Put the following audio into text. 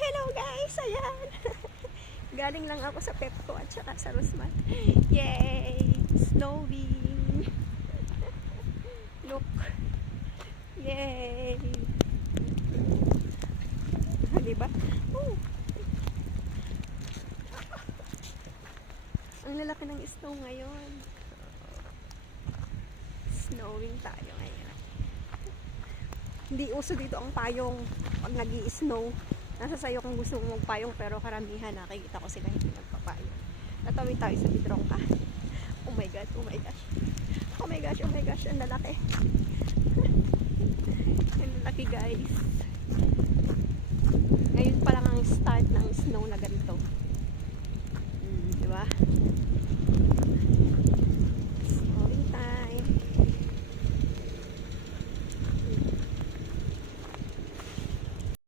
Hello guys! Ayan! Galing lang ako sa Pepco at saka sa Rosman. Yay! Snowing! Look! Yay! Diba? Oh. Ang lalaki ng snow ngayon. Snowing tayo ngayon. Hindi uso dito ang payong pag nag-i-snow. Nasa sayo kung gusto mong magpayong, pero karamihan nakikita ko sila hindi nagpapayong. Natawid tayo sa Bidrongka. Oh my god, oh my gosh. Oh my gosh, oh my gosh, ang lalaki. Ang lalaki guys. Ngayon pa lang ang start ng snow na ganito. Diba?